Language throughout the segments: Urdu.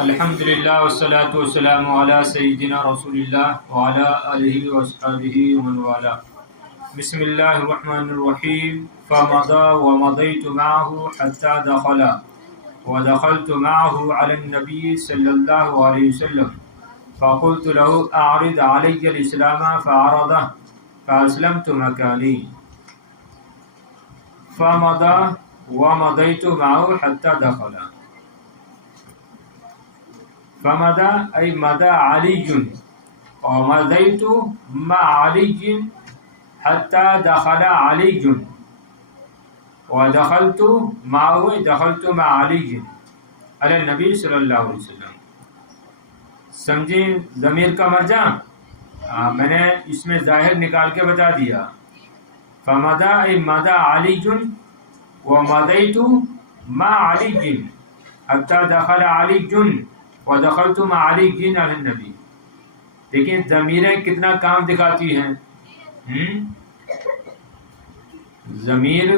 الحمد للہ والصلاة والسلام علی سیدنا رسول اللہ وعلی آلہ واصحابہ ومن والاه. بسم اللہ الرحمن الرحیم. فمضى ومضيت معه حتى دخل ودخلت معه على النبي صلی اللہ علیہ وسلم فقلت له أعرض علي الإسلام فعرضه فأسلمت مكاني. فمضى ومضيت معه حتى دخل. فمضى أي مضى علي ومضيت مع علي حتى دخل علي ودخلت معه دخلت مع علي على النبي صلی اللہ علیہ وسلم. سمجھیں ضمیر کا مرجع میں نے اس میں ظاہر نکال کے بتا دیا. فمضى أي مضى علي ومضيت مع علي حتى دخل علي ودخلت مع علي على النبي. دیکھیں ضمیریں کتنا کام دکھاتی ہیں. ضمیر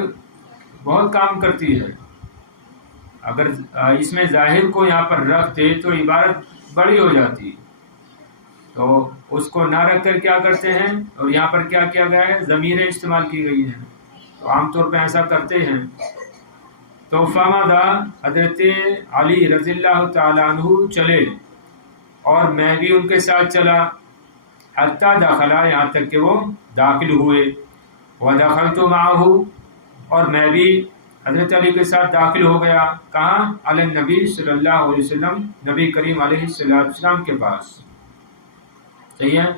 بہت کام کرتی ہے. اگر اس میں ظاہر کو یہاں پر رکھ دے تو عبارت بڑی ہو جاتی، تو اس کو نہ رکھ کر کیا کرتے ہیں، اور یہاں پر کیا کیا گیا ہے، ضمیریں استعمال کی گئی ہیں. تو عام طور پہ ایسا کرتے ہیں. تو فمضى حضرت علی رضی اللہ تعالیٰ عنہ چلے اور میں بھی ان کے ساتھ چلا. حتی داخلہ یہاں تک کہ وہ داخل ہوئے. ودخلت معه اور میں بھی حضرت علی کے ساتھ داخل ہو گیا. کہاں؟ علی النبی صلی اللہ علیہ وسلم، نبی کریم علیہ السلام کے پاس. صحیح ہے.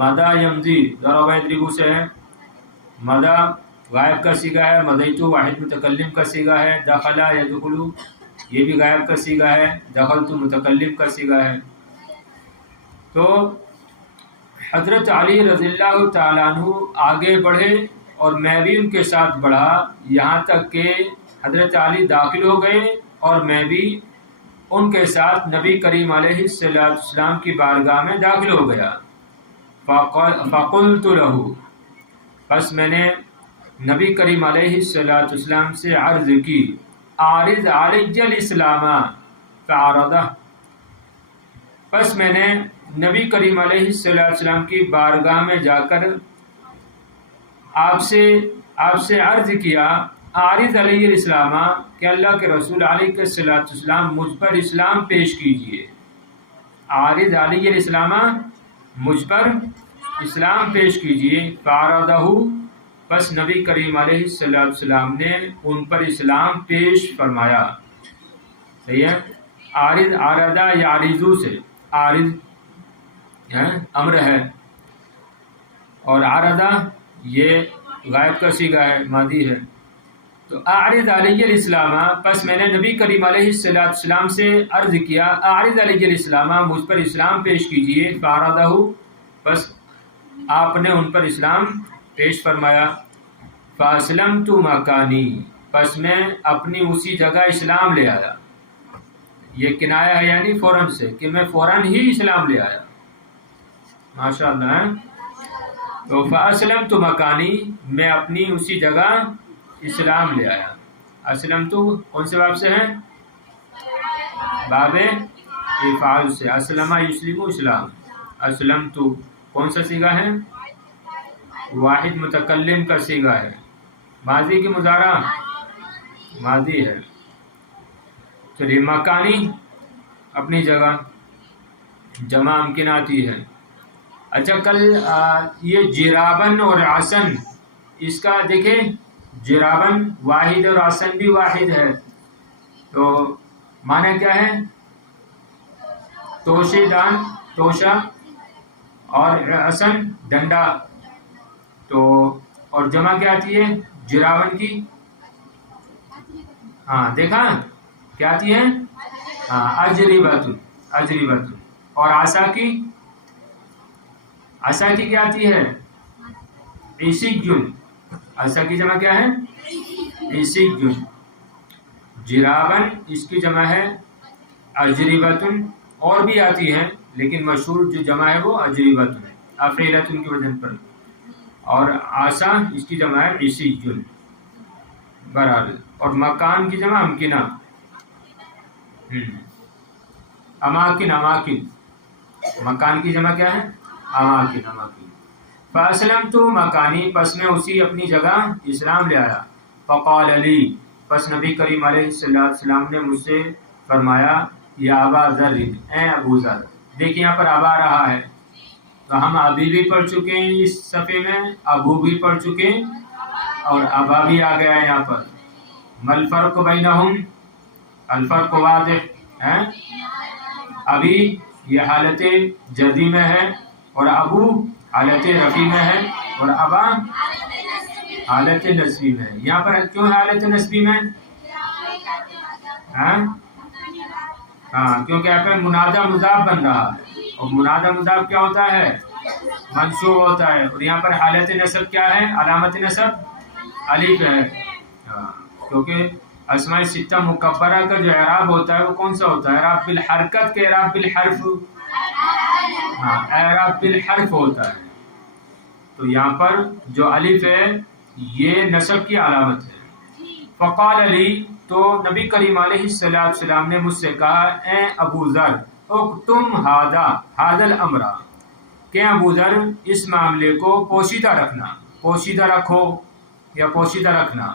مضى یمضی ضرب یضرب سے ہے. مضى غائب کا صیغہ ہے. مضیت واحد متکلم کا صیغہ ہے. دخل یدخل یہ بھی غائب کا صیغہ ہے. دخلت متکلم کا صیغہ ہے. تو حضرت علی رضی اللہ تعالیٰ عنہ آگے بڑھے اور میں بھی ان کے ساتھ بڑھا، یہاں تک کہ حضرت علی داخل ہو گئے اور میں بھی ان کے ساتھ نبی کریم علیہ السلام کی بارگاہ میں داخل ہو گیا. فقلت له پس میں نے نبی کریم علیہ السلام سے عرض کی، عارض علی الاسلام فعرضہ. پس میں نے نبی کریم علیہ السلام کی بارگاہ میں جا کر آپ سے عرض کیا، عارض علی الاسلام کہ اللہ کے رسول علیہ السلام مجھ پر اسلام پیش کیجئے. عارض علی الاسلام مجھ پر اسلام پیش کیجئے. فعرضہ پس نبی کریم علیہ السلام نے ان پر اسلام پیش فرمایا. صحیح ہے. عارض عارضہ یا عارضو سے، عارض امر ہے اور عارضہ یہ غائب کا صیغہ ہے، ماضی ہے. تو اعرض علی الاسلام پس میں نے نبی کریم علیہ السلام سے عرض کیا، اعرض علی الاسلام مجھ پر اسلام پیش کیجئے. فعرضہ پس آپ نے ان پر اسلام پیش فرمایا. فاسلمت مکانی پس میں اپنی اسی جگہ اسلام لے آیا. یہ کنایہ ہے یعنی فوراً سے، کہ میں فوراً ہی اسلام لے آیا. ماشاء اللہ. تو فاسلمت مکانی میں اپنی اسی جگہ اسلام لے آیا. اسلمت کون سے باب سے ہے؟ باب افعال سے. اسلم یسلم اسلام. اسلمت کون سا صیغہ ہے؟ واحد متکلم کا صیغہ ہے. ماضی کی مضارع ماضی ہے. چلیے مکانی اپنی جگہ جمع ممکن آتی ہے. اچھا کل یہ جرابن اور آسن، اس کا دیکھیں جرابن واحد اور آسن بھی واحد ہے. تو معنی کیا ہے؟ توشے دان، توشا، اور آسن ڈنڈا. تو اور جمع کیا آتی ہے جرابن کی؟ ہاں دیکھا کیا آتی ہے؟ اجربۃ. اجربۃ. اور عصا کی؟ عصا کی کیا آتی ہے؟ عصی. عصا کی جمع کیا ہے؟ عصی. جرابن اس کی جمع ہے اجربۃ. اور بھی آتی ہے لیکن مشہور جو جمع ہے وہ اجربۃ افعیلۃ کی وزن پر. اور عصا اس کی جمع ہے عصی. بہرحال اور مکان کی جمع امکنہ. اماکن، اماکن مکان کی جمع کیا ہے؟ اماکن، اماکن۔ فاسلمت مکانی، پس میں اسی اپنی جگہ اسلام لے آیا۔ فقال علی، پس نبی کریم علیہ السلام نے مجھ سے فرمایا یا ابا ذر، اے ابو ذر۔ دیکھیں یہاں پر ابا رہا ہے، تو ہم ابھی بھی پڑھ چکے ہیں اس صفحے میں، ابو بھی پڑھ چکے ہیں اور ابا بھی آ گیا ہے یہاں پر۔ مل فرق بینہم، الفرق واضح ہے۔ ابھی یہ حالت جردی میں ہے اور ابو حالت رفیع میں ہے اور ابا حالت نصبی میں ہے۔ یہاں پر کیوں حالت نصبی میں؟ ہاں کیونکہ یہاں پہ منادہ مضاف بن رہا ہے، اور منادہ مضاف کیا ہوتا ہے؟ منصوب ہوتا ہے، اور یہاں پر حالت نصب کیا ہے؟ علامت نصب الف ہے۔ کیونکہ اسماء ستہ مکبرہ کا جو اعراب ہوتا ہے وہ کون سا ہوتا ہے؟ اعراب بالحرکت کے اعراب بالحرف، ہاں اعراب بالحرف ہوتا ہے۔ تو یہاں پر جو الف ہے یہ نصب کی علامت ہے۔ فقال علی، تو نبی کریم علیہ السلام نے مجھ سے کہا اے ابو ذر اکتم ھذا الامر، کہ ابو ذر اس معاملے کو پوشیدہ رکھنا، پوشیدہ رکھو یا پوشیدہ رکھنا۔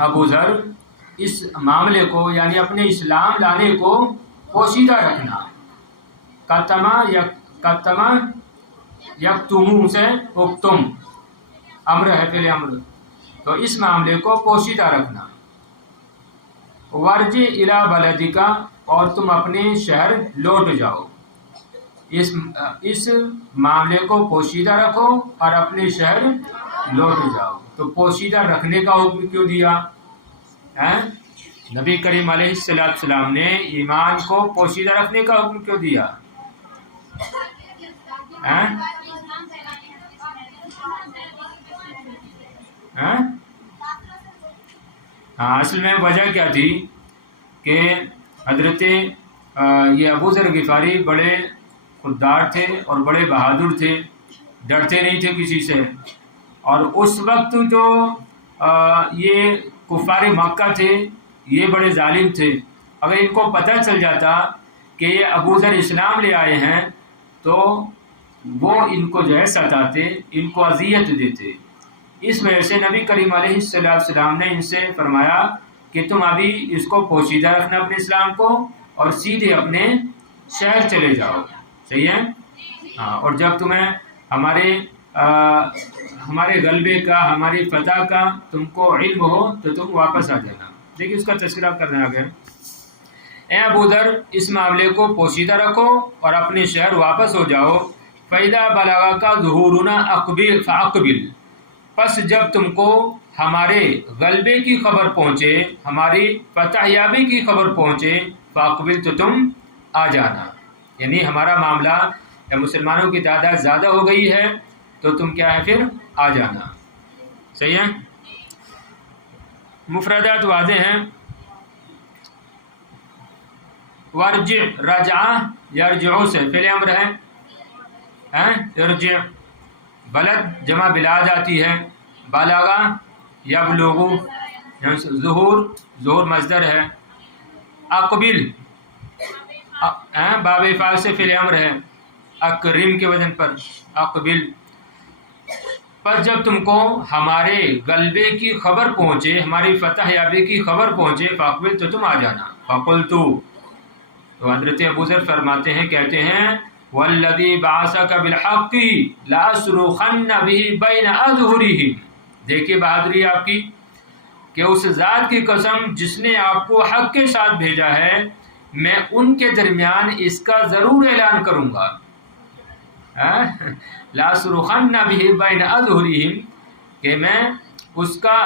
ابو ذر اس معاملے کو یعنی اپنے اسلام لانے کو پوشیدہ رکھنا۔ کتما یکتمو سے اکتم امر ہے، پہلے امر، تو اس معاملے کو پوشیدہ رکھنا۔ ورجع الی بلدک، اور تم اپنے شہر لوٹ جاؤ۔ اس معاملے کو پوشیدہ رکھو اور اپنے شہر لوٹ جاؤ۔ تو پوشیدہ رکھنے کا حکم کیوں دیا؟ نبی کریم علیہ السلام نے ایمان کو پوشیدہ رکھنے کا حکم کیوں دیا؟ ہاں اصل میں وجہ کیا تھی کہ حضرت یہ ابو ذر غفاری بڑے خوددار تھے اور بڑے بہادر تھے، ڈرتے نہیں تھے کسی سے، اور اس وقت جو یہ کفار مکہ تھے یہ بڑے ظالم تھے۔ اگر ان کو پتہ چل جاتا کہ یہ ابو ذر اسلام لے آئے ہیں تو وہ ان کو جو ہے ستاتے، ان کو اذیت دیتے۔ اس وجہ سے نبی کریم علیہ السلام نے ان سے فرمایا کہ تم ابھی اس کو پوشیدہ رکھنا اپنے اسلام کو، اور سیدھے اپنے شہر چلے جاؤ۔ صحیح ہے؟ ہاں، اور جب تمہیں ہمارے غلبے کا، ہماری فتح کا تم کو علم ہو تو تم واپس آ جانا۔ دیکھیے اس کا تذکرہ کرنے آگے، اے ابو ذر اس معاملے کو پوشیدہ رکھو اور اپنے شہر واپس ہو جاؤ۔ فَإِذَا بَلَغَكَ ظُهُورُنَا فَأَقْبِلْ، پس جب تم کو ہمارے غلبے کی خبر پہنچے، ہماری فتح یابی کی خبر پہنچے، فَأَقْبِلْ، تو تم آ جانا۔ یعنی ہمارا معاملہ یا مسلمانوں کی تعداد زیادہ ہو گئی ہے تو تم کیا ہے پھر آ جانا۔ صحیح ہے؟ مفردات واضح ہیں۔ ورجع، رجع یرجعو سے پہلے امر ہے، یرجع۔ بلد جمع بلاد آتی ہے، بلغا یبلغو، ظہور مصدر ہے۔ اقبل باب افعال سے فعل امر ہے، اکرم کے وزن پر، اقبل۔ پس جب تم کو ہمارے غلبے کی خبر پہنچے، ہماری فتح یابی کی خبر پہنچے، فاقبل، تو تم آ جانا۔ فقلتو، تو حضرت ابو ذر فرماتے ہیں، کہتے ہیں والذی بعثک بالحق لاصرخن بہ بین اظہرہم، دیکھیے بہادری آپ کی کہ اس ذات کی قسم جس نے آپ کو حق کے ساتھ بھیجا ہے، میں ان کے درمیان اس کا ضرور اعلان کروں گا۔ لاصرخن بہ بین اظہرہم، کہ میں اس کا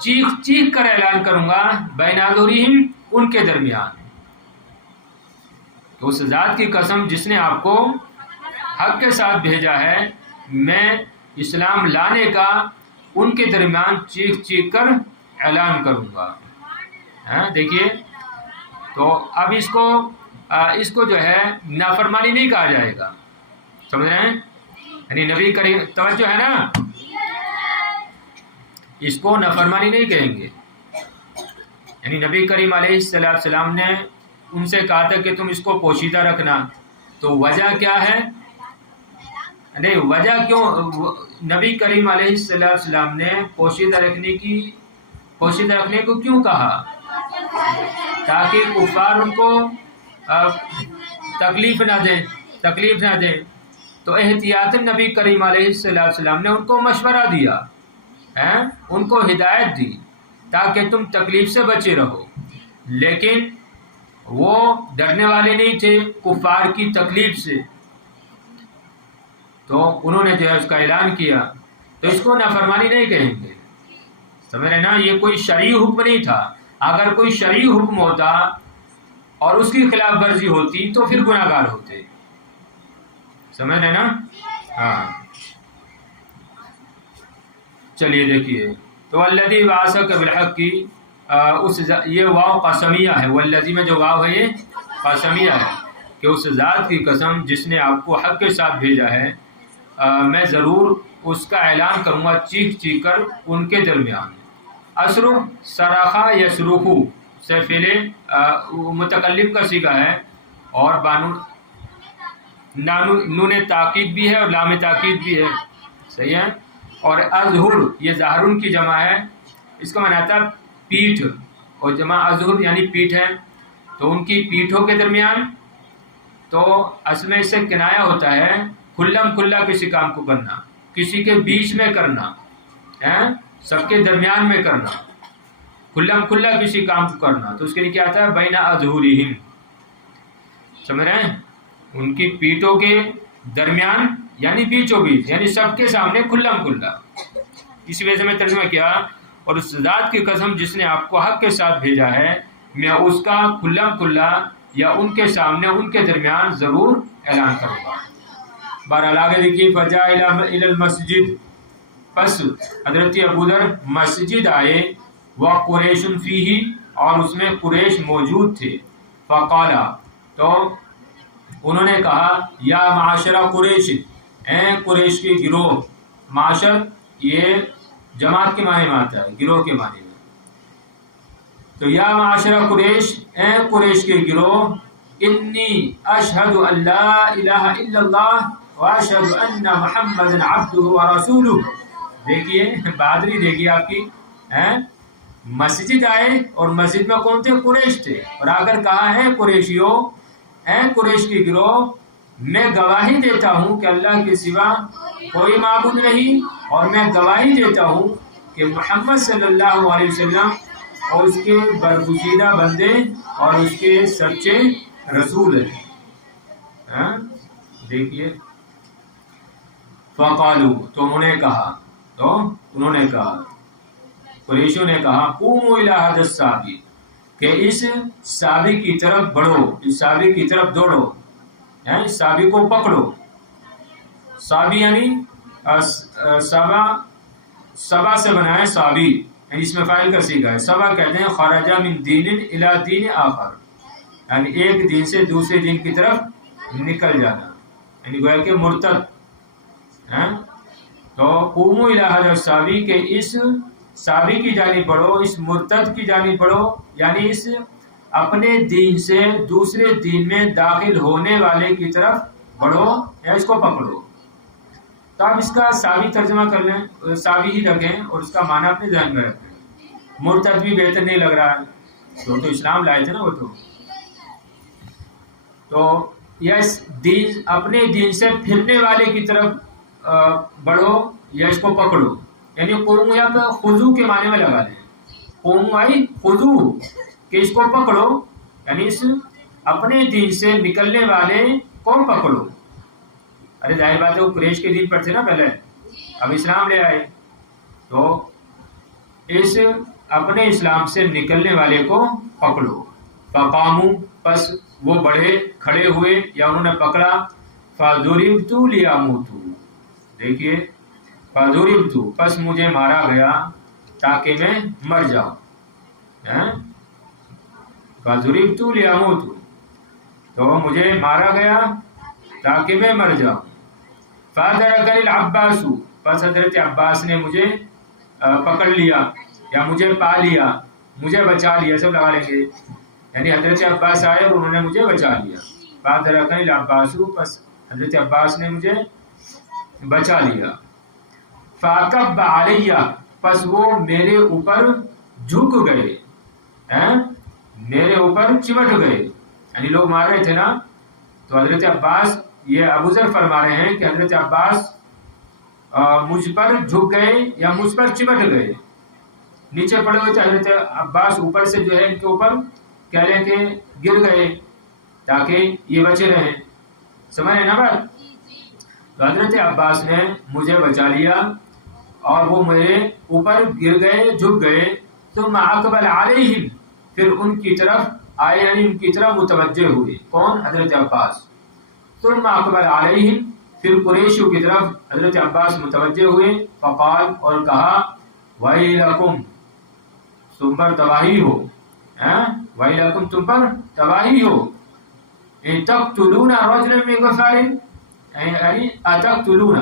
چیخ چیخ کر اعلان کروں گا، بین اظہرہم، ان کے درمیان۔ تو اس ذات کی قسم جس نے آپ کو حق کے ساتھ بھیجا ہے، میں اسلام لانے کا ان کے درمیان چیخ چیخ کر اعلان کروں گا۔ دیکھیے، تو اب اس کو جو ہے نافرمانی نہیں کہا جائے گا، سمجھ رہے ہیں؟ یعنی نبی کریم، توجہ ہے نا، اس کو نافرمانی نہیں کہیں گے۔ یعنی نبی کریم علیہ السلام نے ان سے کہا تھا کہ تم اس کو پوشیدہ رکھنا، تو وجہ کیا ہے؟ نہیں، وجہ کیوں نبی کریم علیہ السلام نے پوشیدہ رکھنے کو کیوں کہا؟ تاکہ کفار ان کو تکلیف نہ دے، تو احتیاطاً نبی کریم علیہ السلام نے ان کو مشورہ دیا، ان کو ہدایت دی تاکہ تم تکلیف سے بچے رہو، لیکن وہ ڈرنے والے نہیں تھے کفار کی تکلیف سے، تو انہوں نے جو ہے اس کا اعلان کیا، تو اس کو نافرمانی نہیں کہیں گے، سمجھ رہے نا؟ یہ کوئی شرعی حکم نہیں تھا، اگر کوئی شرعی حکم ہوتا اور اس کی خلاف ورزی ہوتی تو پھر گناہ گار ہوتے، سمجھ رہے نا؟ ہاں، چلیے دیکھیے، تو والذی بعثک بالحق کی یہ واو قسمیہ ہے، والذی میں جو واو ہے یہ قسمیہ ہے، کہ اس ذات کی قسم جس نے آپ کو حق کے ساتھ بھیجا ہے، میں ضرور اس کا اعلان کروں گا چیخ چیخ کر ان کے درمیان۔ اسرخ صرخہ یصرخ سے فعل متکلم کا صیغہ ہے، اور نون تاکید بھی ہے اور لام تاکید بھی ہے، صحیح ہے، اور اظہر یہ ظاہرن کی جمع ہے، اس کا معنی آتا ہے پیٹھ، اور جمع اظہر یعنی پیٹھ ہے، تو ان کی پیٹھوں کے درمیان، تو اصل میں اس سے کنایا ہوتا ہے کھلم کھلا کسی کام کو کرنا، کسی کے بیچ میں کرنا، سب کے درمیان میں کرنا، کھلم کھلا کسی کام کو کرنا، تو اس کے لیے کیا آتا ہے بین اظہرہم، سمجھ رہے ہیں؟ ان کی پیٹھوں کے درمیان یعنی بیچوں بیچ، یعنی سب کے سامنے کھلم کھلا، اسی وجہ سے میں ترجمہ کیا، اور اس ذات کی قسم جس نے آپ کو حق کے ساتھ بھیجا ہے، میں اس کا کھلم کھلا یا ان کے سامنے ان کے درمیان ضرور اعلان کروں گا۔ بہرحال آگے دیکھیے، فجاء الی المسجد، پس حضرت ابوذر مسجد آئے، وقریش فیہ، اور اس میں قریش موجود تھے، فقالا، تو انہوں نے کہا، یا معاشر قریش، اے قریش کے گروہ، معاشر یہ جماعت کے معنی میں آتا ہے، گروہ کے معنی میں، تو یا معاشر قریش، اے قریش کے گروہ، انی اشہد ان لا الہ الا اللہ واشہد ان محمد عبدہ ورسولہ۔ دیکھیے بہادری دیکھیے آپ کی، مسجد آئے اور مسجد میں کون تھے؟ قریش تھے، اور اگر کہا ہے قریشیوں، اے قریش کے گروہ، میں گواہی دیتا ہوں کہ اللہ کے سوا کوئی معبود نہیں، اور میں گواہی دیتا ہوں کہ محمد صلی اللہ علیہ وسلم اور اس کے برگزیدہ بندے اور اس کے سچے رسول ہیں۔ دیکھیے، فقالو، تو انہوں نے کہا قریشوں نے کہا، قوموا الی ھذا الصابی، کہ اس صابی کی طرف بڑھو، اس صابی کی طرف دوڑو، اس صابی کو پکڑو۔ صابی یعنی سبا سے بنا ہے صابی، یعنی اس میں فاعل کا صیغہ ہے، سبا کہتے ہیں خرج من دین الی دین آخر، یعنی ایک دین سے دوسرے دین کی طرف نکل جانا، یعنی گویا کہ مرتد، تو قوموا الی ھذا الصابی، کہ اس صابی کی جانب بڑھو، اس مرتد کی جانب بڑھو، یعنی اس اپنے دین سے دوسرے دین میں داخل ہونے والے کی طرف بڑھو یا اس کو پکڑو۔ تو آپ اس کا صابی ترجمہ کر لیں، صابی ہی رکھیں اور اس کا معنی اپنے ذہن میں رکھیں، مرتد بھی بہتر نہیں لگ رہا ہے، تو اسلام لائے تھے نا وہ، تو یس دین، اپنے دین سے پھرنے والے کی طرف بڑھو یا اس کو پکڑو، یعنی قوم یا پہ خضو کے معنی میں لگا دیں، قوم آئی خضو، کہ اس کو پکڑو، یعنی اس اپنے دین سے نکلنے والے کو پکڑو۔ ارے ظاہر بات ہے وہ قریش کے دین پر تھے نا پہلے، اب اسلام لے آئے، تو اس اپنے اسلام سے نکلنے والے کو پکڑو۔ فقاموا، پس وہ بڑھے، کھڑے ہوئے یا انہوں نے پکڑا، فضربت لیموت، دیکھیے فضربت، پس مجھے مارا گیا تاکہ میں مر جاؤں، فضربت لیموت، تو مجھے مارا گیا تاکہ میں مر جاؤں۔ فادرکنی العباس، پس حضرت عباس نے مجھے پکڑ لیا یا مجھے پا لیا، مجھے بچا لیا، سب لگا لیں گے، یعنی حضرت عباس آئے اور انہوں نے مجھے بچا لیا. فادرکنی العباس، پس حضرت عباس نے مجھے بچا لیا. فاکب علیہ، پس وہ میرے اوپر جھک گئے، میرے اوپر چمٹ گئے، یعنی لوگ مار رہے تھے نا، تو حضرت عباس، یہ ابو ذر فرما رہے ہیں کہ حضرت عباس مجھ پر جھک گئے یا مجھ پر چمٹ گئے. نیچے پڑے ہوئے تھے حضرت عباس، اوپر سے جو ہے ان کے اوپر کہہ لیں کہ گر گئے تاکہ یہ بچے رہیں. سمجھ رہے نا بات؟ تو حضرت عباس نے مجھے بچا لیا اور وہ میرے اوپر گر گئے، جھک گئے. ثم اقبل علیہم، پھر ان کی طرف آئے، یعنی ان کی طرف متوجہ ہوئے. کون؟ حضرت عباس. ثم اقبل علیہم، پھر قریشیوں کی طرف حضرت عباس متوجہ ہوئے. فقال، اور کہا، ویلکم، تم پر تباہی ہو، ویلکم، تم پر تباہی ہو. تقتلون رجلا من غفار، یعنی اتقتلون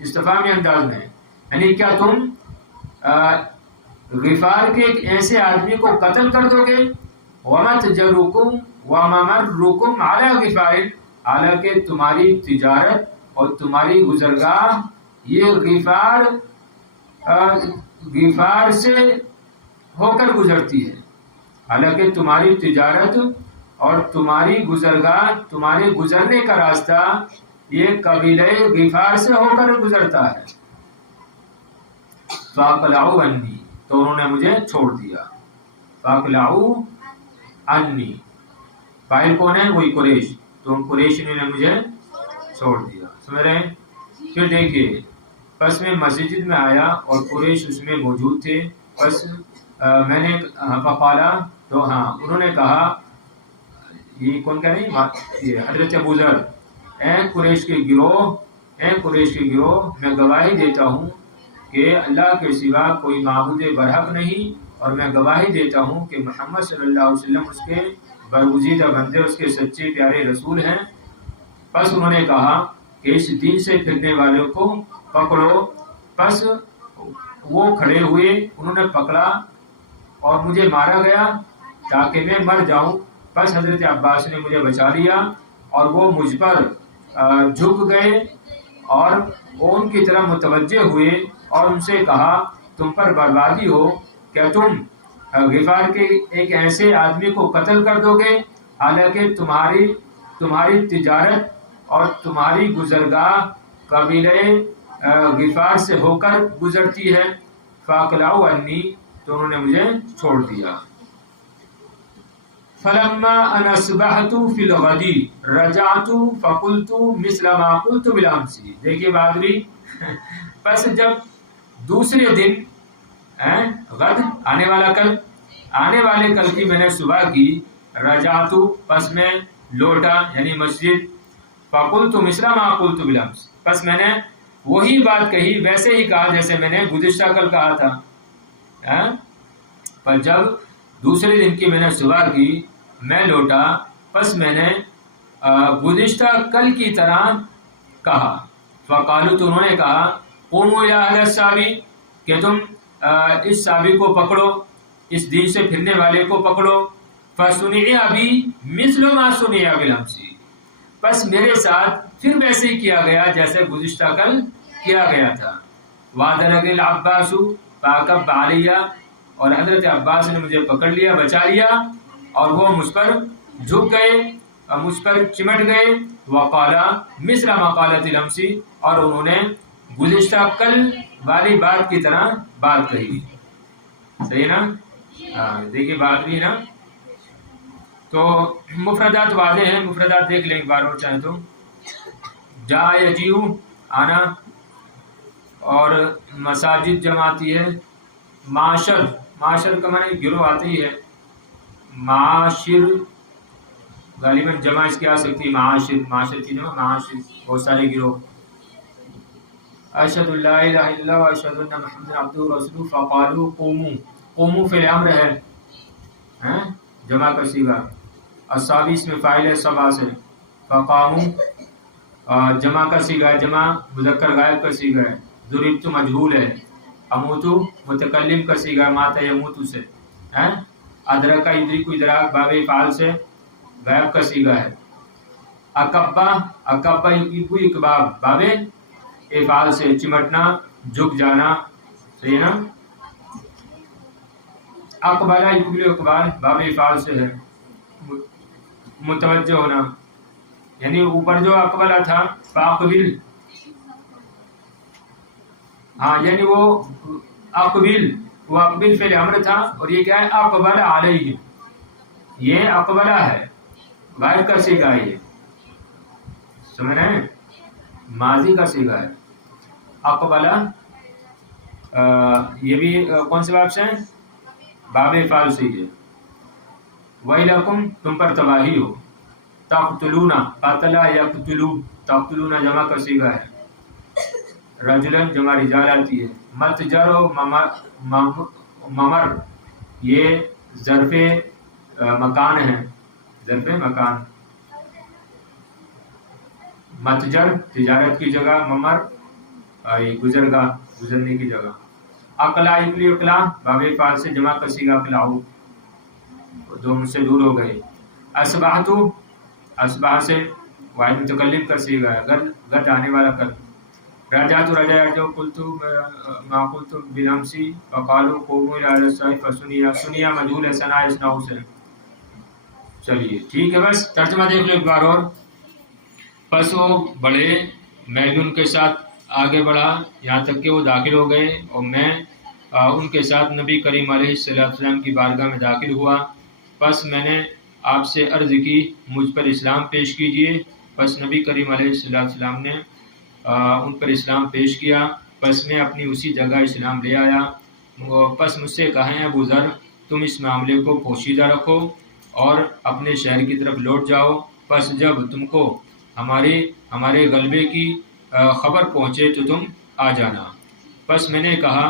استفہامی انداز میں، یعنی کیا تم غفار کے ایک ایسے آدمی کو قتل کر دو گے؟ ومتجرکم وممرکم علی غفار، حالانکہ تمہاری تجارت اور تمہاری گزرگاہ یہ غفار سے ہو کر گزرتی ہے. حالانکہ تمہاری تجارت اور تمہاری گزرگاہ، تمہارے گزرنے کا راستہ یہ قبیلہ غفار سے ہو کر گزرتا ہے. فاقلعوا عنی، تو انہوں نے مجھے چھوڑ دیا. فاقلعوا عنی، فاعل کون ہے؟ وہی قریش. تو قریش نے مجھے چھوڑ دیا. سمجھ رہے ہیں؟ پھر دیکھیے، پس میں مسجد میں آیا اور قریش اس میں موجود تھے. پس میں نے فقالا، تو انہوں نے کہا، یہ کون کہہ رہی ہے؟ یہ حضرت ابو ذر، اے قریش کے گروہ، اے قریش کے گروہ، میں گواہی دیتا ہوں کہ اللہ کے سوا کوئی معبود برحق نہیں، اور میں گواہی دیتا ہوں کہ محمد صلی اللہ علیہ وسلم اس کے برگزیدہ بندے، اس کے سچے پیارے رسول ہیں. پس انہوں نے کہا کہ اس دین سے پھرنے والوں کو پکڑو. پس وہ کھڑے ہوئے، انہوں نے پکڑا اور مجھے مارا گیا تاکہ میں مر جاؤں. پس حضرت عباس نے مجھے بچا لیا اور وہ مجھ پر جھک گئے اور وہ ان کی طرف متوجہ ہوئے اور ان سے کہا، تم پر بربادی ہو، کیا تم غفار کے ایک ایسے آدمی کو قتل کر دو گے حالانکہ تمہاری تجارت اور تمہاری گزرگاہ قبیلہ غفار سے ہو کر گزرتی ہے. فاقلعوا عنی، تو انہوں نے مجھے چھوڑ دیا. فلما ان اصبحت فی الغد رجعت فقلت مثل ما قلت بالامس. دیکھیے بہادری، پس جب دوسرے دن، غد آنے والے کل کی میں نے صبح کی، رجعت، پس میں لوٹا یعنی مسجد. فقلت مثل ما قلت بالامس، پس میں نے وہی بات کہی، ویسے ہی کہا جیسے میں نے گزشتہ کل کہا تھا. پر جب دوسرے دن کی میں نے صبح کی، میں لوٹا، پس میں نے گزشتہ کل کی طرح کہا. فقالوا، تو انہوں نے کہا، قوموا الی هذا الصابی، کہ تم اس صابی کو پکڑو، اس دین سے پھرنے والے کو پکڑو. فصنع بی مثل ما صنع بالامس، بس میرے ساتھ پھر ویسے ہی کیا گیا جیسے گزشتہ کل کیا گیا تھا. وادرک العباس فاکب علیہ، اور حضرت عباس نے مجھے پکڑ لیا، بچا لیا، اور وہ مجھ پر جھک گئے اور مجھ پر چمٹ گئے. وقالا مثل ما قالت الامس، اور انہوں نے گزشتہ کل والی بات کی طرح بات کہی. صحیح نا؟ دیکھیے بات بھی نا. تو مفردات واضح ہیں، مفردات دیکھ لیں ایک بار اور چاہیں تو. جا یجیو، آنا، اور مساجد جمع آتی ہے. معاشر کا معنی گروہ آتی ہی ہے. معاشر غالباً جمع اس کی آ سکتی ہے، معاشر کی جمع معاشر، بہت سارے گروہ. اشہد ان لا الہ الا اللہ و اشہد ان محمد عبدہ و رسولہ. فقالوا قوموا فعل امر ہے، جمع کا صیغہ. الصابی اس میں فاعل ہے سبا سے. فقاموا جمع کا صیغہ ہے، جمع مذکر غائب کا صیغہ ہے. ضربت مجہول ہے. اموت متکلم کا صیغہ مات یموت سے. ادرکا یدرک ادراک باب افعال سے غیب کا صیغہ ہے. اکبا اکبا یکبو اکباب باب افعال سے چمٹنا جھک جانا. صحیح ہے نا. اقبالہ یقبل اقبال باب افعال سے ہے متوجہ ہونا، یعنی اوپر جو اقبلہ تھا فاقبل، ہاں یعنی وہ اقبل فعل امر تھا، اور یہ کیا ہے اقبل علیہ، یہ اقبلہ ہے غائب کا صیغہ ہے. یہ سمجھ رہے ہیں، ماضی کا صیغہ ہے اقبلہ. یہ بھی کون سے باب سے ہیں؟ باب افعال سے ہے. وَإِلَكُمْ تم پر تباہی ہو. تقتلون قتل یقتلو، تقتلون جمع کا صیغہ ہے. رجلن جمع رجال آتی ہے. متجر و ممر یہ ظرف مکان ہے، ظرف مکان. متجر تجارت کی جگہ، ممر گزرگاہ گزرنے کی جگہ. اقلا یقلی اقلا باب افعال سے جمع کا صیغہ اقلاؤ، جو مجھ سے دور ہو گئے. اصبحت اصبح سے واحد متکلم کا صیغہ ہے، گرد آنے والا کر. رجعت رجع جو قلت ما قلت بالامسی وقالوا قوموا الى الصيف فسنيا سنيا مجهول ہے ثنا اسناء سے. چلیے ٹھیک ہے، بس ترجمہ دیکھ لو ایک بار اور. پس وہ بڑھے، میں بھی ان کے ساتھ آگے بڑھا یہاں تک کہ وہ داخل ہو گئے، اور میں ان کے ساتھ نبی کریم علیہ السلام کی بارگاہ میں داخل ہوا. پس میں نے آپ سے عرض کی مجھ پر اسلام پیش کیجیے. پس نبی کریم علیہ السلام نے ان پر اسلام پیش کیا. پس میں اپنی اسی جگہ اسلام لے آیا. پس مجھ سے کہیں ابو ذر تم اس معاملے کو پوشیدہ رکھو اور اپنے شہر کی طرف لوٹ جاؤ. پس جب تم کو ہمارے غلبے کی خبر پہنچے تو تم آ جانا. پس میں نے کہا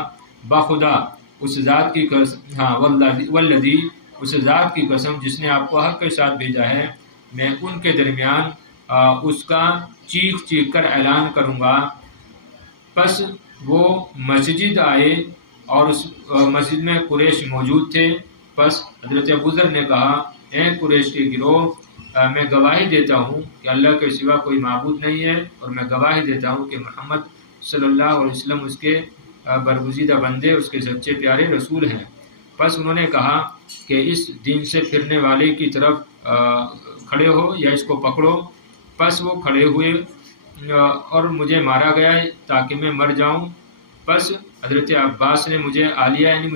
بخدا اس ذات کی قسم، ہاں والذی اس ذات کی قسم جس نے آپ کو حق کے ساتھ بھیجا ہے، میں ان کے درمیان اس کا چیخ چیخ کر اعلان کروں گا. پس وہ مسجد آئے اور اس مسجد میں قریش موجود تھے. پس حضرت ابو ذر نے کہا اے قریش کے گروہ، میں گواہی دیتا ہوں کہ اللہ کے سوا کوئی معبود نہیں ہے، اور میں گواہی دیتا ہوں کہ محمد صلی اللہ علیہ وسلم اس کے برگزیدہ بندے، اس کے سچے پیارے رسول ہیں. پس انہوں نے کہا کہ اس دین سے پھرنے والے کی طرف کھڑے ہو یا اس کو پکڑو. پس وہ کھڑے ہوئے اور مجھے مارا گیا تاکہ میں مر جاؤں. پس حضرت عباس نے مجھے آ لیا، یعنی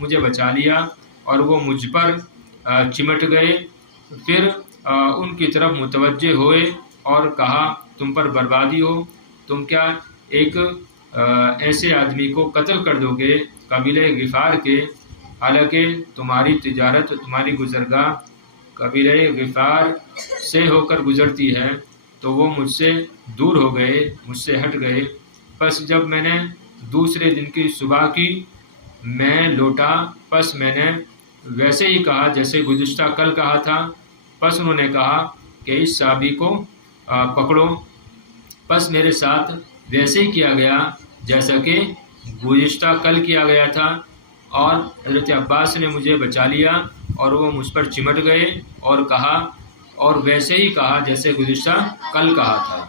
مجھے بچا لیا، اور وہ مجھ پر چمٹ گئے. پھر ان کی طرف متوجہ ہوئے اور کہا تم پر بربادی ہو، تم کیا ایک ایسے آدمی کو قتل کر دو گے قبیلہ غفار کے، حالانکہ تمہاری تجارت تمہاری گزرگاہ قبیلہ غفار سے ہو کر گزرتی ہے. تو وہ مجھ سے دور ہو گئے، مجھ سے ہٹ گئے. پس جب میں نے دوسرے دن کی صبح کی میں لوٹا. پس میں نے ویسے ہی کہا جیسے گزشتہ کل کہا تھا. پس انہوں نے کہا کہ اس صحابی کو پکڑو. پس میرے ساتھ ویسے ہی کیا گیا جیسا کہ گزشتہ کل کیا گیا تھا، اور حضرت عباس نے مجھے بچا لیا اور وہ مجھ پر چمٹ گئے اور کہا، اور ویسے ہی کہا جیسے گزشتہ کل کہا تھا.